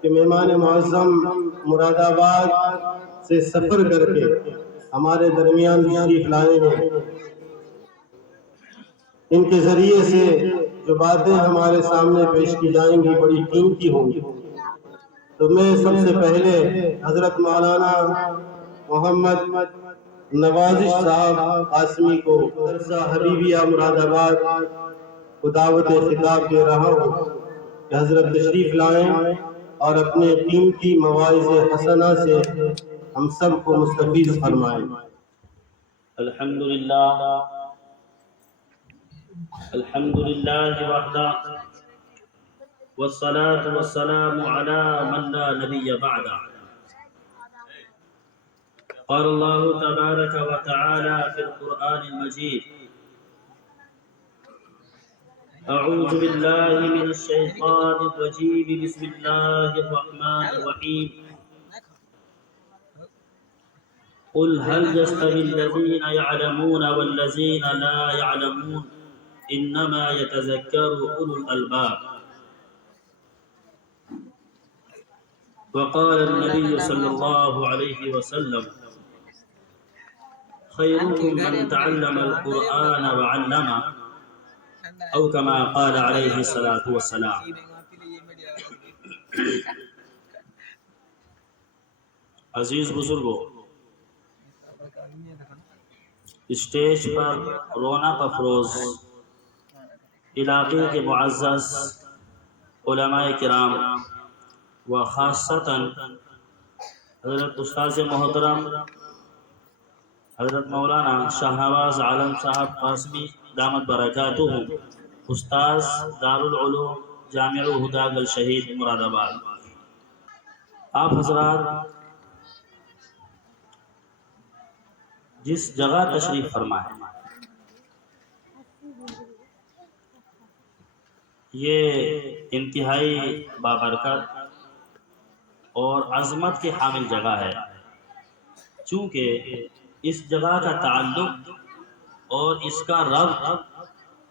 کہ مہمان معظم مراد آباد سے سفر کر کے ہمارے درمیان تشریف لائے ہیں۔ ان کے ذریعے سے جو باتیں ہمارے سامنے پیش کی جائیں گی بڑی قیمتی ہوں گی۔ تو میں سب سے پہلے حضرت مولانا محمد نوازش صاحب قاسمی کو مدرسہ حبیبیہ مراد آباد کو دعوت خطاب دے رہا ہوں کہ حضرت تشریف لائیں اور اپنے قیمتی مواعظ حسنہ سے ہم سب کو مستفیض فرمائیں۔ الحمد لله وحده والصلاة والسلام على من لا نبي بعده. قال الله تبارك وتعالى في القرآن المجيد: أعوذ بالله من الشيطان الرجيم، بسم الله الرحمن الرحيم. قل هل يستوي الذين يعلمون والذين لا يعلمون إنما يتذكر أولو الألباب. وقال النبي صلى الله عليه وسلم: خيركم من تعلم القرآن وعلمه، أو كما قال عليه الصلاة والسلام. عزیز بزرگوں، اسٹیج پر رونق افروز علاقے کے معزز علماء کرام و خاصتاً حضرت استاذ محترم حضرت مولانا شاہ نواز عالم صاحب قاسمی دامت برکاتہ، استاذ دارالعلوم جامع الہدیٰ گل شہید مراد آباد، آپ حضرات جس جگہ تشریف فرمائے یہ انتہائی بابرکت اور عظمت کے حامل جگہ ہے، چونکہ اس جگہ کا تعلق اور اس کا ربط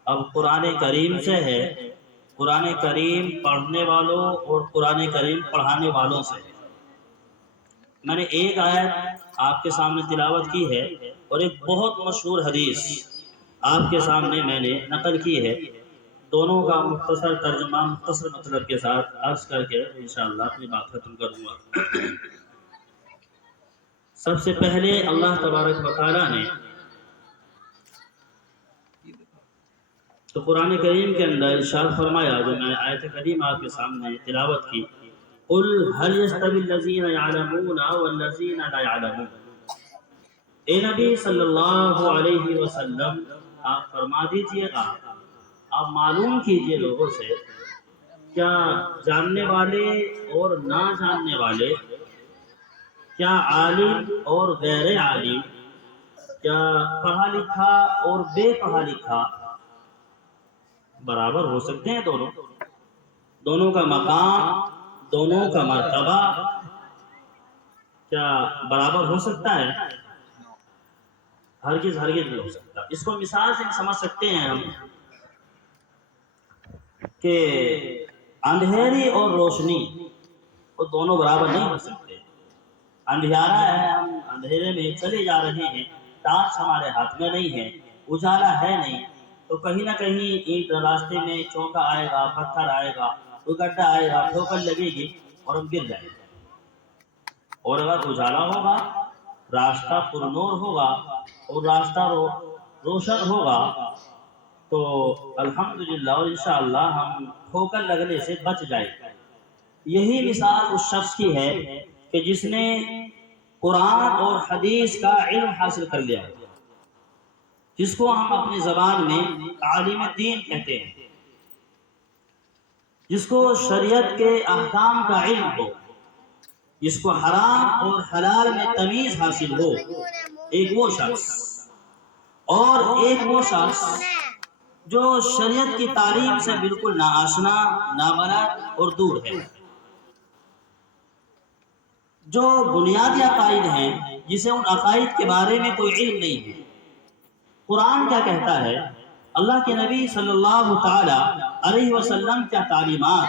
اب قرآن کریم سے ہے، قرآن کریم پڑھنے والوں اور قرآن کریم پڑھانے والوں سے۔ میں نے ایک آیت آپ کے سامنے تلاوت کی ہے اور ایک بہت مشہور حدیث آپ کے سامنے میں نے نقل کی ہے، دونوں کا مختصر ترجمہ مختصر مطلب کے ساتھ عرض کر کے انشاءاللہ اپنی بات ختم کروں گا۔ سب سے پہلے اللہ تبارک و تعالیٰ نے تو قرآن کریم کے اندر ارشاد فرمایا، جو میں آیت کریمہ آپ کے سامنے تلاوت کی، قل هل يستوي الذين يعلمون والذين لا يعلمون۔ اے نبی صلی اللہ علیہ وسلم، آپ فرما دیجئے گا، آپ معلوم کیجئے لوگوں سے، کیا جاننے والے اور نہ جاننے والے، کیا عالم اور غیر عالم، کیا پڑھا لکھا اور بے پڑھا لکھا برابر ہو سکتے ہیں؟ دونوں کا مقام، دونوں کا مرتبہ کیا برابر ہو سکتا ہے؟ ہرگز نہیں ہو سکتا۔ اس کو مثال سے سمجھ سکتے ہیں ہم کہ اندھیری اور روشنی وہ دونوں برابر نہیں ہو سکتے۔ اندھیارا ہے، ہم اندھیرے میں چلے جا رہے ہیں، ٹارچ ہمارے ہاتھ میں نہیں ہے، اجالا ہے نہیں، تو کہیں نہ کہیں اینٹ راستے میں چونکا آئے گا، پتھر آئے گا، کوئی گڈھا آئے گا، ٹھوکر لگے گی اور ہم گر جائیں گے۔ اور اگر اجالا ہوگا، راستہ پرنور ہوگا اور راستہ روشن ہوگا تو الحمدللہ اور انشاءاللہ ہم ٹھوکر لگنے سے بچ جائیں گے۔ یہی مثال اس شخص کی ہے کہ جس نے قرآن اور حدیث کا علم حاصل کر لیا، جس کو ہم اپنی زبان میں عالم دین کہتے ہیں، جس کو شریعت کے احکام کا علم ہو، جس کو حرام اور حلال میں تمیز حاصل ہو، ایک وہ شخص، اور ایک وہ شخص جو شریعت کی تعلیم سے بالکل ناآشنا، نابلد اور دور ہے، جو بنیادی عقائد ہیں جسے ان عقائد کے بارے میں کوئی علم نہیں ہے۔ قرآن کیا کہتا ہے، اللہ کے نبی صلی اللہ تعالی علیہ وسلم کیا تعلیمات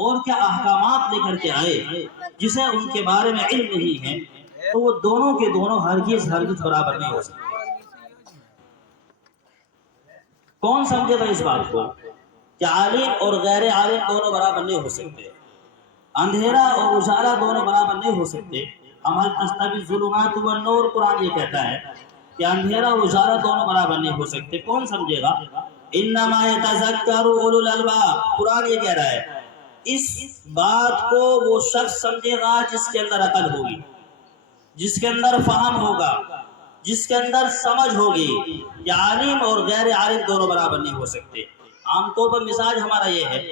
اور کیا احکامات لے کر کے آئے جسے ان کے بارے میں علم نہیں ہے، تو وہ دونوں کے دونوں ہرگز برابر نہیں ہو سکتے۔ کون سمجھے گا اس بات کو کہ عالم اور غیر عالم دونوں برابر نہیں ہو سکتے، اندھیرا اور اجالا دونوں برابر نہیں ہو سکتے؟ عمل تستوی الظلمات والنور، قرآن یہ کہتا ہے کہ اندھیرا اور اجالا دونوں برابر نہیں ہو سکتے۔ کون سمجھے گا؟ انما یتذکر اولو الالباب، قرآن یہ کہہ رہا ہے اس بات کو وہ شخص سمجھے گا جس کے اندر عقل ہوگی، جس کے اندر فہم ہوگا، جس کے اندر سمجھ ہوگی کہ عالم اور غیر عالم دونوں برابر نہیں ہو سکتے۔ عام طور پر مزاج ہمارا یہ ہے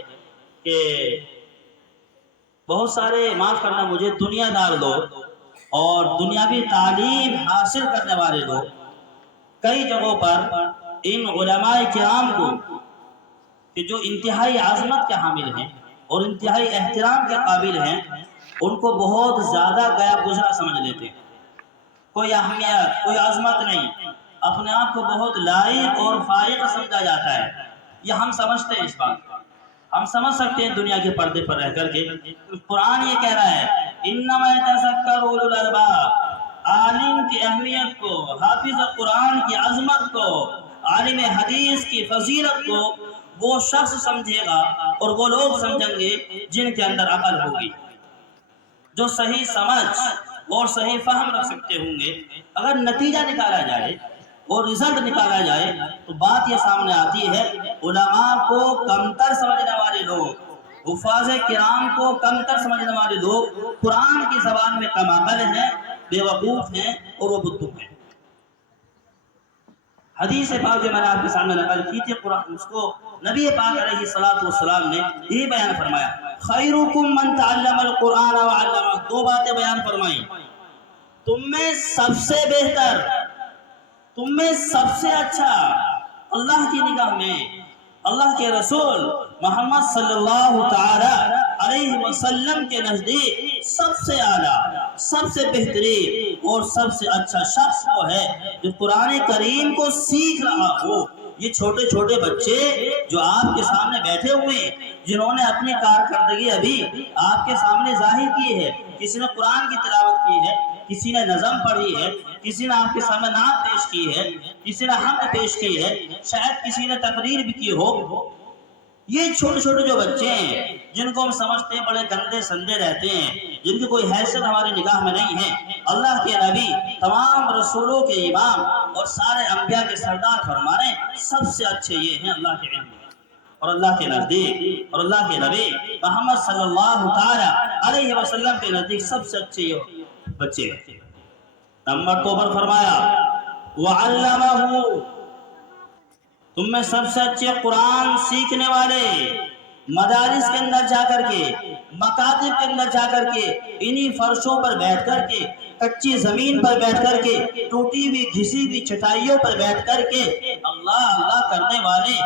کہ بہت سارے، معاف کرنا مجھے، دنیا دار لوگ اور دنیاوی تعلیم حاصل کرنے والے لوگ کئی جگہوں پر ان علماء کرام کو کہ جو انتہائی عظمت کے حامل ہیں اور انتہائی احترام کے قابل ہیں، ان کو بہت زیادہ گیا گزرا سمجھ لیتے ہیں۔ کوئی اہمیت، کوئی عظمت نہیں، اپنے آپ کو بہت لائق اور فائق سمجھا جاتا ہے۔ یہ ہم سمجھتے ہیں، اس بات کو ہم سمجھ سکتے ہیں دنیا کے پردے پر رہ کر کے۔ قرآن یہ کہہ رہا ہے انما یتذکر اولو الالباب، عالم کی اہمیت کو، حافظ قرآن کی عظمت کو، عالم حدیث کی فضیلت کو وہ شخص سمجھے گا اور وہ لوگ سمجھیں گے جن کے اندر عقل ہوگی، جو صحیح سمجھ اور صحیح فہم رکھ سکتے ہوں گے۔ اگر نتیجہ نکالا جائے اور رزلٹ نکالا جائے تو بات یہ سامنے آتی ہے علماء کو کمتر سمجھنے والے لوگ، حفاظ کرام کو کمتر سمجھنے والے لوگ قرآن کی زبان میں کم عقل ہیں، بے وقوف ہیں اور وہ بدو ہیں۔ حدیث پاک جو میں نے آپ کے سامنے نقل کی تھی، قرآن اس کو نبی پاک علیہ السلام نے یہی بیان فرمایا، خیرکم من تعلم القرآن وعلمہ، دو باتیں بیان فرمائیں، تم میں سب سے بہتر، تم میں سب سے اچھا اللہ کی نگاہ میں، اللہ کے رسول محمد صلی اللہ تعالی علیہ وسلم کے نزدیک سب سے اعلیٰ، سب سے بہترین اور سب سے اچھا شخص وہ ہے جو قرآن کریم کو سیکھ رہا ہو۔ یہ چھوٹے چھوٹے بچے جو آپ کے سامنے بیٹھے ہوئے ہیں، جنہوں نے اپنی کارکردگی ابھی آپ کے سامنے ظاہر کی ہے، کسی نے قرآن کی تلاوت کی ہے، کسی نے نظم پڑھی ہے، کسی نے آپ کے سامنے نعت پیش کی ہے، کسی نے حمد پیش کی ہے، شاید کسی نے تقریر بھی کی ہو۔ یہ چھوٹے چھوٹے جو بچے ہیں جن کو ہم سمجھتے ہیں بڑے گندے سندے رہتے ہیں، جن کی کوئی حیثیت ہماری نگاہ میں نہیں ہے، اللہ کے نبی تمام رسولوں کے امام اور سارے انبیاء کے سردار فرما رہے ہیں سب سے اچھے یہ ہیں اللہ کے علم اور اللہ کے نزدیک، اور اللہ کے نبی محمد صلی اللہ تعالی علیہ وسلم کے نزدیک سب سے اچھے یہ بچے ہیں۔ نمبر 2 پر فرمایا وَعَلَّمَهُ، تم میں سب سے اچھے قرآن سیکھنے والے، مدارس کے اندر جا کر کے، مکاتب کے اندر جا کر کے، انہی فرشوں پر بیٹھ کر کے، کچی زمین پر بیٹھ کر کے، ٹوٹی ہوئی گھسی ہوئی چٹائیوں پر بیٹھ کر کے اللہ اللہ کرنے والے،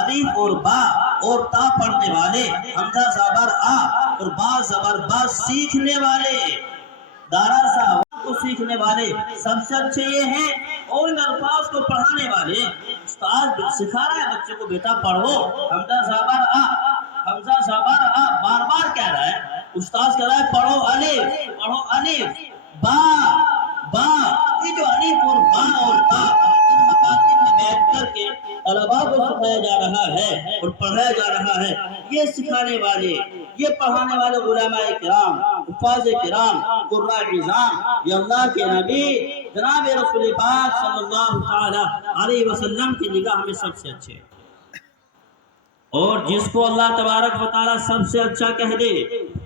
الف اور با اور تا پڑھنے والے، حمزہ زبر آ اور با زبر با سیکھنے والے، دارا سا کو سیکھنے والے سب سے اچھے یہ ہیں، اور ان الفاظ کو پڑھانے والے۔ استاد سکھا رہا ہے بچے کو، بیٹا پڑھو حمزہ زبر آ، حمزہ زبر آ، بار بار کہہ رہا ہے، استاد کہہ رہا ہے پڑھو الف، پڑھو الف، با با، یہ جو الف اور با اور تا ان مکاتب میں بیٹھ کر کے طلباء کو سکھایا جا رہا ہے اور پڑھایا جا رہا ہے، یہ سکھانے والے، یہ پڑھانے والے علماء کرام، حفاظ کرام، قراء عظام، یہ اللہ کے نبی جناب رسول پاک صلی اللہ تعالی علیہ وسلم کی نگاہ میں سب سے اچھے۔ اور جس کو اللہ تبارک و تعالی سب سے اچھا کہہ دے،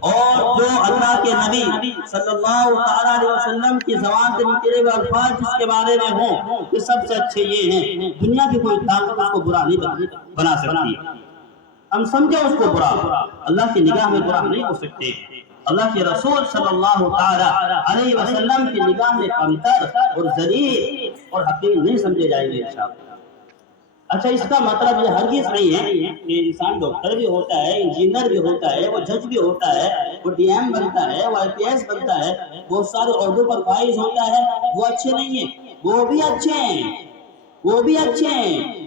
اور جو اللہ کے نبی صلی اللہ تعالی علیہ وسلم کی زبان سے نکلے ہوئے الفاظ جس کے بارے میں ہوں کہ سب سے اچھے یہ ہیں، دنیا کی کوئی طاقت اس کو برا نہیں بنا سکتی۔ ہم سمجھے اس کو برا، اللہ کی نگاہ میں برا نہیں ہو سکتے، اللہ کے رسول صلی اللہ تعالی علیہ وسلم کی نگاہ میں کمتر اور ذلیل اور حقیر نہیں سمجھے جائیں گے انشاءاللہ۔ اچھا، اس کا مطلب یہ ہرگز نہیں ہے کہ انسان ڈاکٹر بھی ہوتا ہے، انجینئر بھی ہوتا ہے، وہ جج بھی ہوتا ہے، وہ ڈی ایم بنتا ہے، وہ IPS بنتا ہے، بہت سارے عہدوں پر فائز ہوتا ہے، وہ اچھے نہیں ہیں۔ وہ بھی اچھے ہیں، وہ بھی اچھے ہیں،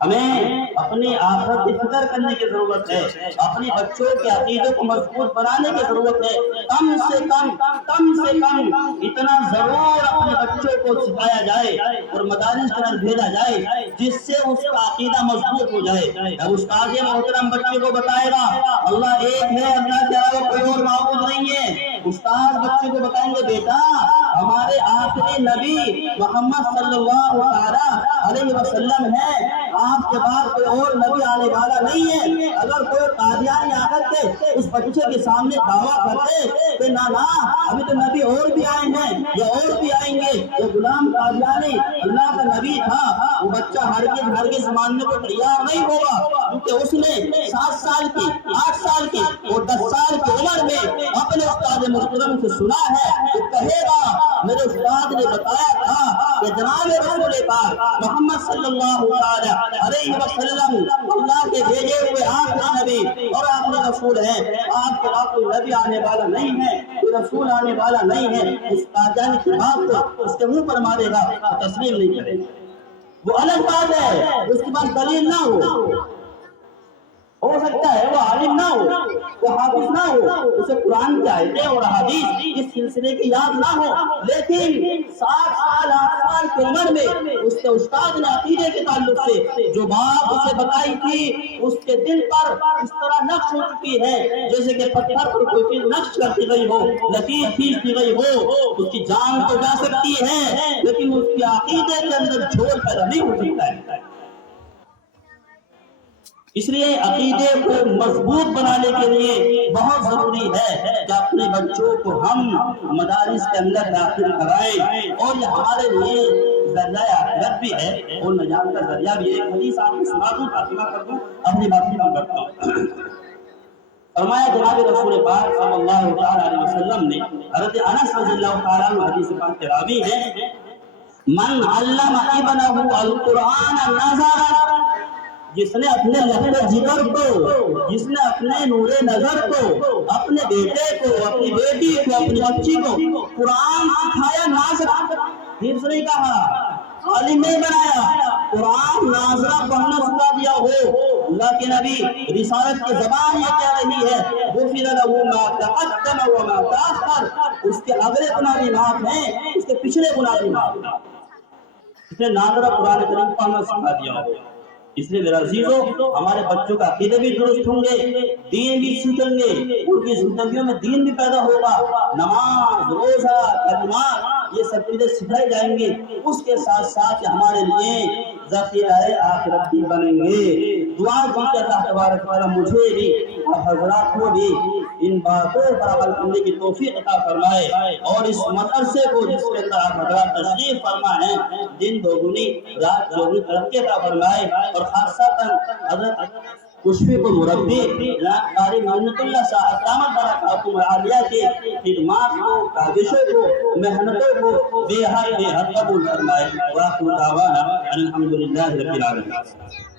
ہمیں اپنی آخرت کی فکر کرنے کی ضرورت ہے، اپنی بچوں کے عقیدے کو مضبوط بنانے کی ضرورت ہے۔ کم سے کم اتنا ضرور اپنے بچوں کو سکھایا جائے اور مدارس کی طرف بھیجا جائے جس سے اس کا عقیدہ مضبوط ہو جائے۔ اب استاد محترم بچے کو بتائے گا اللہ ایک ہے، اللہ کے علاوہ کوئی اور معبود نہیں ہے۔ استاد بچے کو بتائیں گے بیٹا ہمارے آخری نبی محمد صلی اللہ علیہ وسلم ہے، آپ کے بعد کوئی اور نبی آنے والا نہیں ہے۔ اگر کوئی قادیانی آ کر کے اس بچے کے سامنے دعویٰ کرتے کہ نا ابھی تو نبی اور بھی آئے ہیں یا اور بھی آئیں گے، یہ غلام قادیانی اللہ کا نبی تھا، وہ بچہ ہرگز ماننے کو تیار نہیں ہوگا، کیونکہ اس نے 7 سال کی 8 سال کی اور 10 سال کی عمر میں اپنے استاد محترم سے سنا ہے، وہ کہے گا میرے استاد نے بتایا تھا کہ جناب رسول پاک محمد صلی اللہ علیہ وسلم اللہ کے بھیجے ہوئے آخری نبی اور آخری رسول ہیں، آپ کے بعد کوئی نبی آنے والا نہیں ہے، کوئی رسول آنے والا نہیں ہے۔ اس قادیانی کی بات کو اس کے منہ پر مارے گا، تسلیم نہیں کرے گا، وہ الگ بات ہے، اس کے پاس دلیل نہ ہو سکتا ہے وہ عالم نہ ہو، وہ حافظ نہ ہو، اسے قرآن کی آیتیں اور حدیث اس سلسلے کی یاد نہ ہو، لیکن 7 سال 8 سال کی عمر میں اس کے استاد نے عقیدے کے تعلق سے جو بات اسے بتائی تھی اس کے دل پر اس طرح نقش ہو چکی ہے جیسے کہ پتھر پر کوئی چیز نقش کرتی گئی ہو، لکیر کھینچتی گئی ہو۔ اس کی جان تو جا سکتی ہے لیکن اس کے عقیدے کے اندر جھول پیدا نہیں ہو سکتا ہے۔ اس لیے عقیدے کو مضبوط بنانے کے لیے بہت ضروری ہے کہ اپنے بچوں کو ہم مدارس کے اندر داخل کرائیں، اور یہ ہمارے لیے ذریعہ آخرت بھی ہے اور نجات کا ذریعہ بھی ہے۔ ایک حدیث آپ کو سنا دوں، ترجمہ کر دوں، اپنی بات ختم کرتا ہوں۔ فرمایا جناب رسول پاک صلی اللہ علیہ وسلم نے، حضرت انس رضی اللہ تعالیٰ عنہ حدیث پاک کے راوی ہیں، من علم ابنہ القرآن نظرا، جس نے اپنے لہجے جگر کو، جس نے اپنے نور نظر کو، اپنے بیٹے کو، اپنی بیٹی کو، اپنی بچی کو قرآن سکھایا، ناظرہ، حفظ نہیں کہا، عالم نہیں بنایا، قرآن ناظرہ پڑھنا سکھا دیا ہو۔ اللہ کے نبی رسالت کی زبان یہ کہہ رہی ہے غفر لہ ما تقدم وما تأخر، اس کے اگلے گناہ بھی معاف ہیں، اس کے پچھلے گناہ بھی معاف ہیں۔ اس نے ناظرہ قرآن کریم پڑھنا سکھا دیا ہو۔ اس لیے میرا عزیزو ہمارے بچوں کا عقیدے بھی درست ہوں گے، دین بھی سیکھیں گے، ان کی زندگیوں میں دین بھی پیدا ہوگا، نماز، روزہ، کلمات، یہ سب چیزیں سکھائی جائیں گی، اس کے ساتھ ساتھ ہمارے لیے ذخیرہ آخرت بھی بنیں گے۔ دعا کی کہ اللہ تبارک و تعالیٰ مجھے بھی اور حضرات کو بھی ان باتوں پر عمل کرنے کی توفیق عطا فرمائے، اور اس مدرسے کو جس کے اندر آپ حضرات تشریف فرما ہیں دن دوگنی رات چوگنی ترقی عطا فرمائے، اور خاصتاً حضرت کشفی کو مربی جناب قاری منت اللہ صاحب دامت برکاتہم العالیہ کے خدمات کو، کاوشوں کو، محنتوں کو بے حد قبول فرمائے۔ وآخر دعوانا الحمدللہ رب العالمین۔